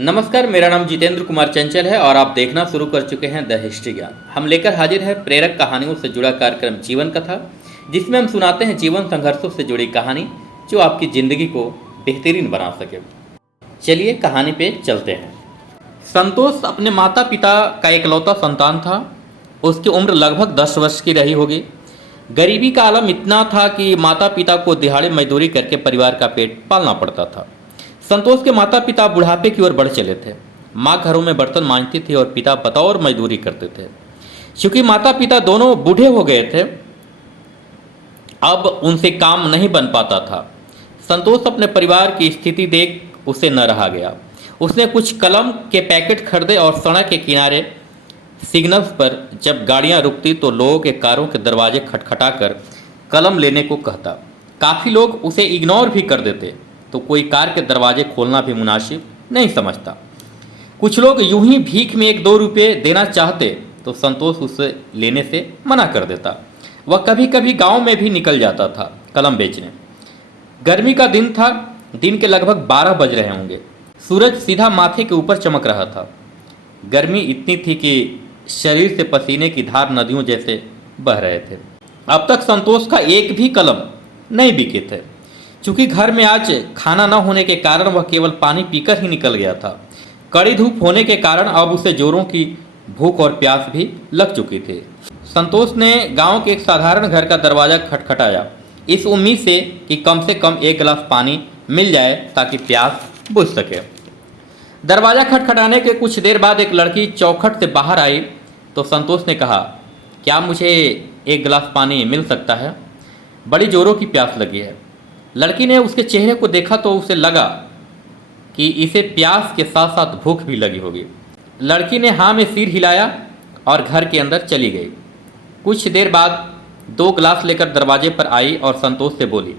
नमस्कार, मेरा नाम जितेंद्र कुमार चंचल है और आप देखना शुरू कर चुके हैं द हिस्ट्री ज्ञान। हम लेकर हाजिर हैं प्रेरक कहानियों से जुड़ा कार्यक्रम जीवन कथा, जिसमें हम सुनाते हैं जीवन संघर्षों से जुड़ी कहानी जो आपकी ज़िंदगी को बेहतरीन बना सके। चलिए कहानी पे चलते हैं। संतोष अपने माता पिता का इकलौता संतान था। उसकी उम्र लगभग 10 वर्ष की रही होगी। गरीबी का आलम इतना था कि माता पिता को दिहाड़ी मजदूरी करके परिवार का पेट पालना पड़ता था। संतोष के माता पिता बुढ़ापे की ओर बढ़ चले थे। माँ घरों में बर्तन मांजती थी और पिता बतौर मजदूरी करते थे। क्योंकि माता पिता दोनों बूढ़े हो गए थे, अब उनसे काम नहीं बन पाता था। संतोष अपने परिवार की स्थिति देख उसे न रहा गया। उसने कुछ कलम के पैकेट खरीदे और सड़क के किनारे सिग्नल्स पर जब गाड़ियां रुकती तो लोगों के कारों के दरवाजे खटखटाकर कलम लेने को कहता। काफ़ी लोग उसे इग्नोर भी कर देते तो कोई कार के दरवाजे खोलना भी मुनासिब नहीं समझता। कुछ लोग यूं ही भीख में 1-2 रुपये देना चाहते तो संतोष उसे लेने से मना कर देता। वह कभी कभी गांव में भी निकल जाता था कलम बेचने। गर्मी का दिन था। दिन के लगभग 12 बज रहे होंगे। सूरज सीधा माथे के ऊपर चमक रहा था। गर्मी इतनी थी कि शरीर से पसीने की धार नदियों जैसे बह रहे थे। अब तक संतोष का एक भी कलम नहीं बिके थे। चूंकि घर में आज खाना न होने के कारण वह केवल पानी पीकर ही निकल गया था। कड़ी धूप होने के कारण अब उसे जोरों की भूख और प्यास भी लग चुकी थी। संतोष ने गांव के एक साधारण घर का दरवाज़ा खटखटाया, इस उम्मीद से कम 1 गिलास पानी मिल जाए ताकि प्यास बुझ सके। दरवाज़ा खटखटाने के कुछ देर बाद एक लड़की चौखट से बाहर आई तो संतोष ने कहा, क्या मुझे 1 गिलास पानी मिल सकता है? बड़ी जोरों की प्यास लगी है। लड़की ने उसके चेहरे को देखा तो उसे लगा कि इसे प्यास के साथ साथ भूख भी लगी होगी। लड़की ने हाँ में सिर हिलाया और घर के अंदर चली गई। कुछ देर बाद 2 गिलास लेकर दरवाजे पर आई और संतोष से बोली,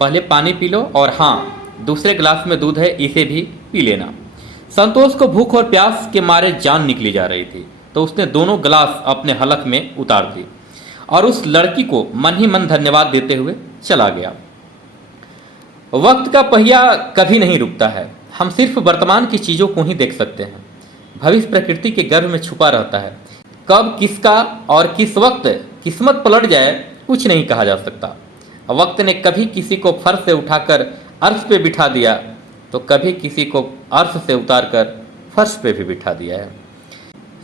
पहले पानी पी लो और हाँ, दूसरे गिलास में दूध है, इसे भी पी लेना। संतोष को भूख और प्यास के मारे जान निकली जा रही थी तो उसने दोनों गिलास अपने हलक में उतार दी और उस लड़की को मन ही मन धन्यवाद देते हुए चला गया। वक्त का पहिया कभी नहीं रुकता है। हम सिर्फ वर्तमान की चीज़ों को ही देख सकते हैं। भविष्य प्रकृति के गर्भ में छुपा रहता है। कब किसका और किस वक्त किस्मत पलट जाए कुछ नहीं कहा जा सकता। वक्त ने कभी किसी को फर्श से उठाकर अर्श पे बिठा दिया तो कभी किसी को अर्श से उतारकर फर्श पे भी बिठा दिया है।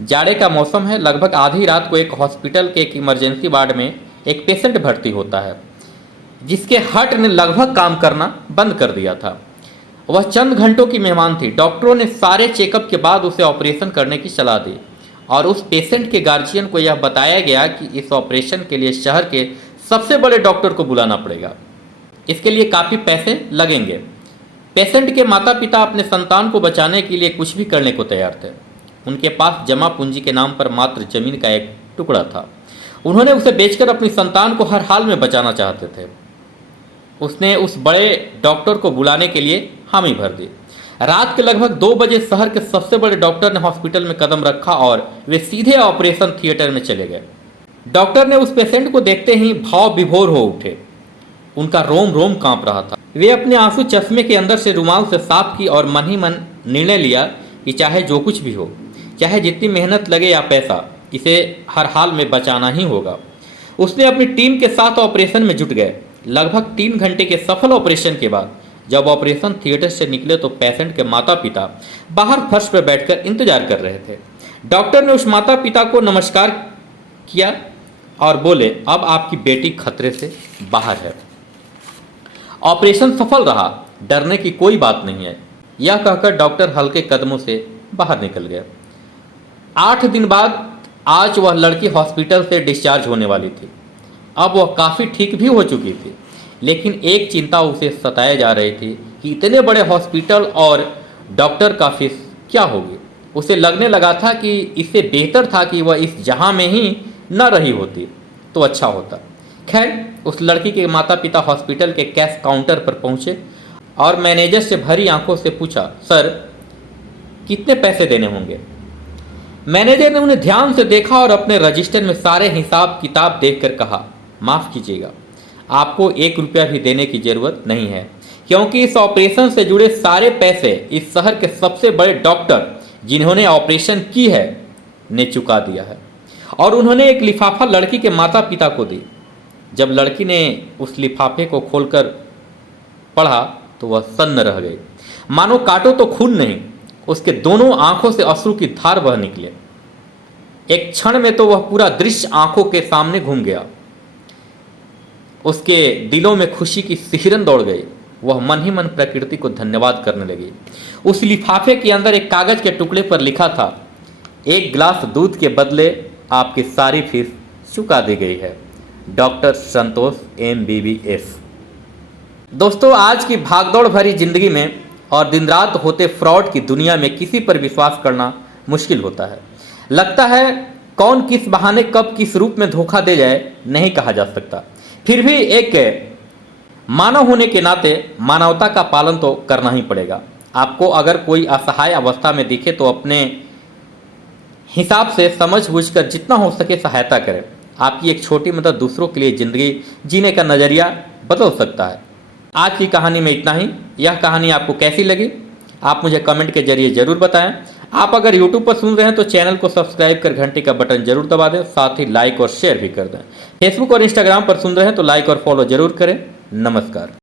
जाड़े का मौसम है। लगभग आधी रात को एक हॉस्पिटल के एक इमरजेंसी वार्ड में एक पेशेंट भर्ती होता है जिसके हार्ट ने लगभग काम करना बंद कर दिया था। वह चंद घंटों की मेहमान थी। डॉक्टरों ने सारे चेकअप के बाद उसे ऑपरेशन करने की सलाह दी और उस पेशेंट के गार्जियन को यह बताया गया कि इस ऑपरेशन के लिए शहर के सबसे बड़े डॉक्टर को बुलाना पड़ेगा। इसके लिए काफ़ी पैसे लगेंगे। पेशेंट के माता पिता अपने संतान को बचाने के लिए कुछ भी करने को तैयार थे। उनके पास जमा पूंजी के नाम पर मात्र जमीन का एक टुकड़ा था। उन्होंने उसे बेचकर अपनी संतान को हर हाल में बचाना चाहते थे। उसने उस बड़े डॉक्टर को बुलाने के लिए हामी भर दी। रात के लगभग 2 बजे शहर के सबसे बड़े डॉक्टर ने हॉस्पिटल में कदम रखा और वे सीधे ऑपरेशन थिएटर में चले गए। डॉक्टर ने उस पेशेंट को देखते ही भाव विभोर हो उठे। उनका रोम रोम कांप रहा था। वे अपने आंसू चश्मे के अंदर से रुमाल से साफ की और मन ही मन निर्णय लिया कि चाहे जो कुछ भी हो, चाहे जितनी मेहनत लगे या पैसा, इसे हर हाल में बचाना ही होगा। उसने अपनी टीम के साथ ऑपरेशन में जुट गए। लगभग 3 घंटे के सफल ऑपरेशन के बाद जब ऑपरेशन थिएटर से निकले तो पेशेंट के माता पिता बाहर फर्श पर बैठकर इंतजार कर रहे थे। डॉक्टर ने उस माता पिता को नमस्कार किया और बोले, अब आपकी बेटी खतरे से बाहर है। ऑपरेशन सफल रहा, डरने की कोई बात नहीं है। यह कहकर डॉक्टर हल्के कदमों से बाहर निकल गया। 8 दिन बाद आज वह लड़की हॉस्पिटल से डिस्चार्ज होने वाली थी। अब वह काफ़ी ठीक भी हो चुकी थी, लेकिन एक चिंता उसे सताए जा रही थी कि इतने बड़े हॉस्पिटल और डॉक्टर का फीस क्या होगी। उसे लगने लगा था कि इससे बेहतर था कि वह इस जहां में ही न रही होती तो अच्छा होता। खैर, उस लड़की के माता पिता हॉस्पिटल के कैश काउंटर पर पहुंचे और मैनेजर से भरी आंखों से पूछा, सर कितने पैसे देने होंगे? मैनेजर ने उन्हें ध्यान से देखा और अपने रजिस्टर में सारे हिसाब किताब देखकर कहा, माफ़ कीजिएगा, आपको 1 रुपया भी देने की ज़रूरत नहीं है, क्योंकि इस ऑपरेशन से जुड़े सारे पैसे इस शहर के सबसे बड़े डॉक्टर जिन्होंने ऑपरेशन की है ने चुका दिया है। और उन्होंने एक लिफाफा लड़की के माता पिता को दी। जब लड़की ने उस लिफाफे को खोलकर पढ़ा तो वह सन्न रह गई। मानो काटो तो खून नहीं, उसके दोनों आंखों से अश्रु की धार बह निकले। एक क्षण में तो वह पूरा दृश्य आंखों के सामने घूम गया। उसके दिलों में खुशी की सिहरन दौड़ गई। वह मन ही मन प्रकृति को धन्यवाद करने लगी। उस लिफाफे के अंदर एक कागज के टुकड़े पर लिखा था, एक गिलास दूध के बदले आपकी सारी फीस चुका दी गई है, डॉक्टर संतोष MBBS। दोस्तों, आज की भागदौड़ भरी जिंदगी में और दिन रात होते फ्रॉड की दुनिया में किसी पर विश्वास करना मुश्किल होता है। लगता है कौन किस बहाने कब किस रूप में धोखा दे जाए नहीं कहा जा सकता। फिर भी एक मानव होने के नाते मानवता का पालन तो करना ही पड़ेगा। आपको अगर कोई असहाय अवस्था में दिखे तो अपने हिसाब से समझ बूझकर जितना हो सके सहायता करें। आपकी एक छोटी मदद दूसरों के लिए ज़िंदगी जीने का नज़रिया बदल सकता है। आज की कहानी में इतना ही। यह कहानी आपको कैसी लगी आप मुझे कमेंट के जरिए ज़रूर बताएं। आप अगर YouTube पर सुन रहे हैं तो चैनल को सब्सक्राइब कर घंटी का बटन जरूर दबा दें, साथ ही लाइक और शेयर भी कर दें। फेसबुक और इंस्टाग्राम पर सुन रहे हैं तो लाइक और फॉलो जरूर करें। नमस्कार।